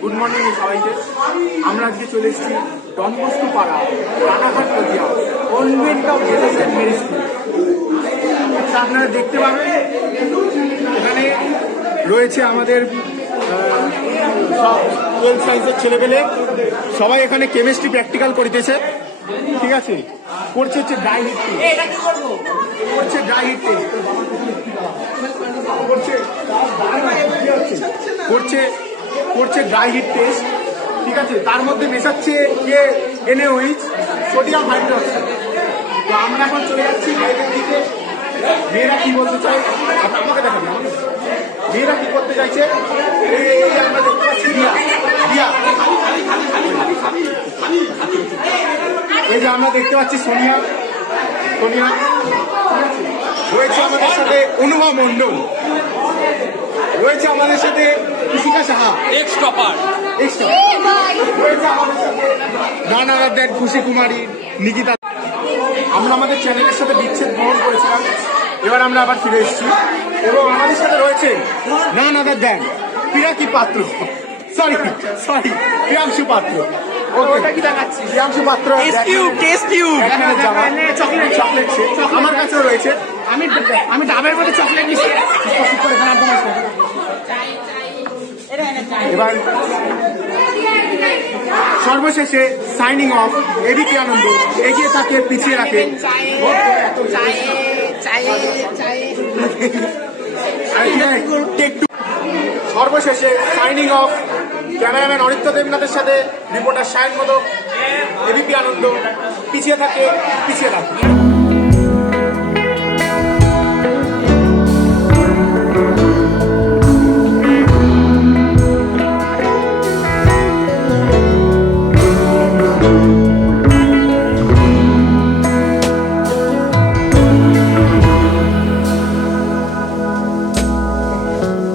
Good morning সবাইকে। আমরা আজকে চলে এসেছি ডন বস্কো পাড়া Ranaghat Nadia Convent of Jesus Saint Mary School. আচ্ছা, আপনারা দেখতে পাবেন এখানে রয়েছে আমাদের সব 12 সায়েন্সের ছেলেপেলে, সবাই এখানে কেমিস্ট্রি প্র্যাকটিক্যাল করিতেছে। ঠিক আছে, করছে হচ্ছে ড্রাই হিট টেস্ট, করছে ড্রাই হিট টেস্ট, করছে ড্রাই হিট টেস্ট। ঠিক আছে, তার মধ্যে মেশাচ্ছে NaOH, সোডিয়াম হাইড্রোক্সাইড। তো আমরা এখন চলে যাচ্ছি মেয়েদের দিকে। মেয়েরা কি বলতে চাই আপনাকে দেখাবো। মেয়েরা কি করতে চাইছে এই আমরা দেখতে পাচ্ছি এই যে আমরা দেখতে পাচ্ছি সোনিয়া রয়েছে আমাদের সাথে, অনুভা মণ্ডল রয়েছে আমাদের সাথে, কৃষিকা সাহা এক্স টপার রয়েছে আমাদের সাথে, রানাঘাট দেন খুশি কুমারী, নিকিতা। আমরা আমাদের চ্যানেলের সাথে বিচ্ছেদ গ্রহণ করেছিলাম, এবার আমরা আবার ফিরে এসেছি এবং আমাদের সাথে রয়েছে রানাঘাট দেন পিনাকি পাত্র, সরি প্রিয়াংশু পাত্র। ওটা কি দেখাচ্ছি? প্রিয়াংশু পাত্র চকলেট আমার কাছেও রয়েছে। আমি ডাবের মধ্যে চকলেট নিচ্ছি। এবার সর্বশেষে সাইনিং অফ, এবিপি আনন্দ এগিয়ে থাকে পিছিয়ে রাখে। সর্বশেষে সাইনিং অফ, ক্যামেরাম্যান অনিত্য দেবনাথের সাথে রিপোর্টার সায়ন মোদক, এবিপি আনন্দ পিছিয়ে থাকে।